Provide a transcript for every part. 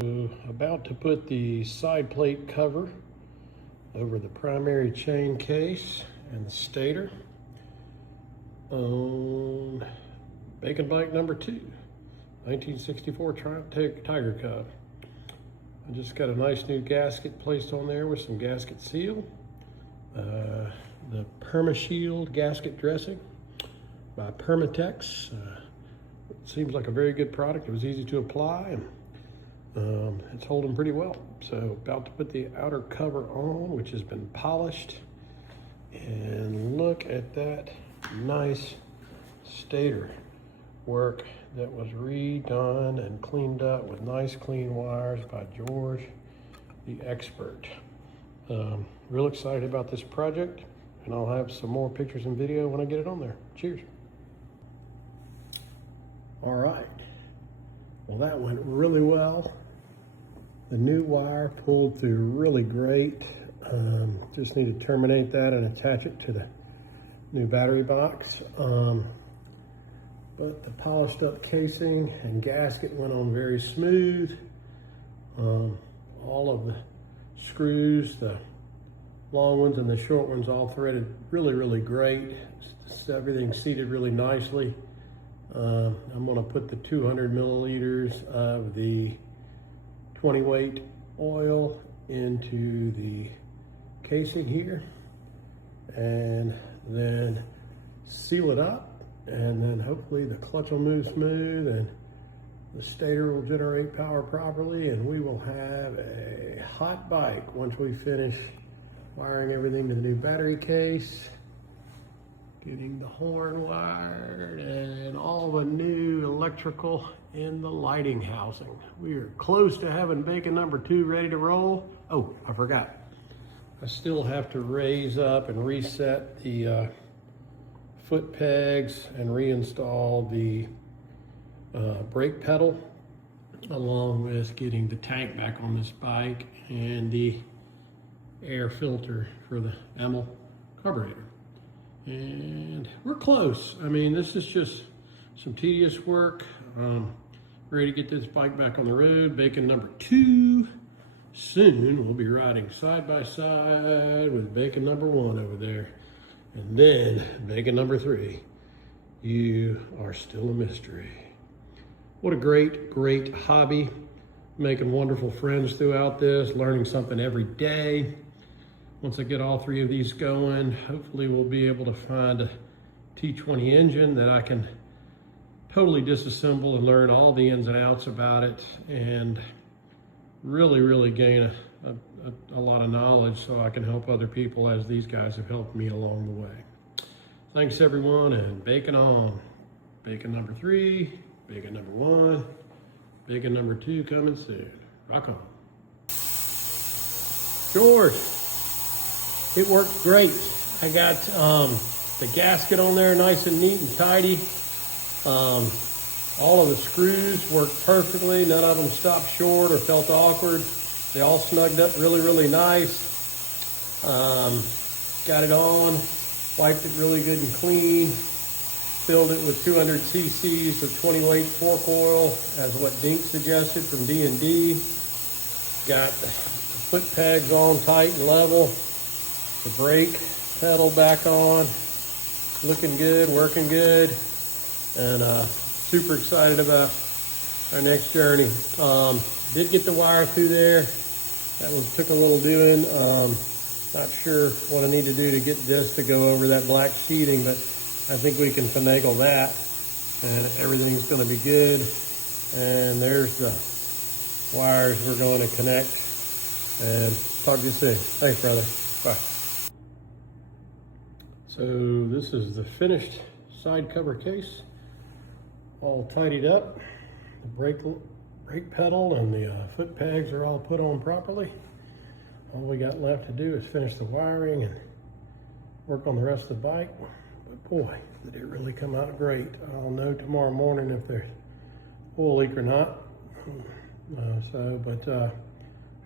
About to put the side plate cover over the primary chain case and the stator on bacon bike number 2, 1964 Triumph Tiger Cub. I just got a nice new gasket placed on there with some gasket seal. The PermaShield gasket dressing by Permatex. It seems like a very good product. It was easy to apply, and it's holding pretty well. So about to put the outer cover on, which has been polished. And look at that nice stator work that was redone and cleaned up with nice clean wires by George, the expert. Real excited about this project, and I'll have some more pictures and video when I get it on there. Cheers. All right, well, that went really well. The new wire pulled through really great. Just need to terminate that and attach it to the new battery box. But the polished up casing and gasket went on very smooth. All of the screws, the long ones and the short ones, all threaded really great. Everything seated really nicely. I'm gonna put the 200 milliliters of the 20 weight oil into the casing here and then seal it up, and then hopefully the clutch will move smooth and the stator will generate power properly, and we will have a hot bike once we finish wiring everything to the new battery case, getting the horn wired, and all the new electrical in the lighting housing. We are close to having bacon number 2 ready to roll. Oh, I forgot. I still have to raise up and reset the foot pegs and reinstall the brake pedal, along with getting the tank back on this bike and the air filter for the Amel carburetor. And we're close. I mean, this is just some tedious work. Ready to get this bike back on the road. Bacon number 2. Soon we'll be riding side by side with bacon number 1 over there. And then bacon number 3. You are still a mystery. What a great hobby. Making wonderful friends throughout this, learning something every day. Once I get all 3 of these going, hopefully we'll be able to find a T20 engine that I can totally disassemble and learn all the ins and outs about it, and really gain a lot of knowledge so I can help other people as these guys have helped me along the way. Thanks everyone, and bacon on. Bacon number 3, bacon number 1, bacon number 2 coming soon. Rock on. George. It worked great. I got the gasket on there nice and neat and tidy. All of the screws worked perfectly. None of them stopped short or felt awkward. They all snugged up really nice. Got it on, wiped it really good and clean, filled it with 200 cc's of 20 weight fork oil, as what Dink suggested from D&D. Got the foot pegs on tight and level. The brake pedal back on, looking good, working good, and super excited about our next journey. Did get the wire through there. That one took a little doing. Not sure what I need to do to get this to go over that black sheeting, but I think we can finagle that, and everything's gonna be good. And there's the wires we're going to connect, and talk to you soon. Thanks, brother. Bye. So this is the finished side cover case, all tidied up. The brake pedal and the foot pegs are all put on properly. All we got left to do is finish the wiring and work on the rest of the bike. But boy, did it really come out great. I'll know tomorrow morning if there's oil leak or not.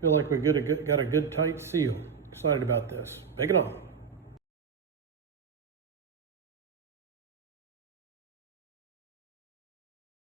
Feel like we got a good tight seal. Excited about this. Bacon on.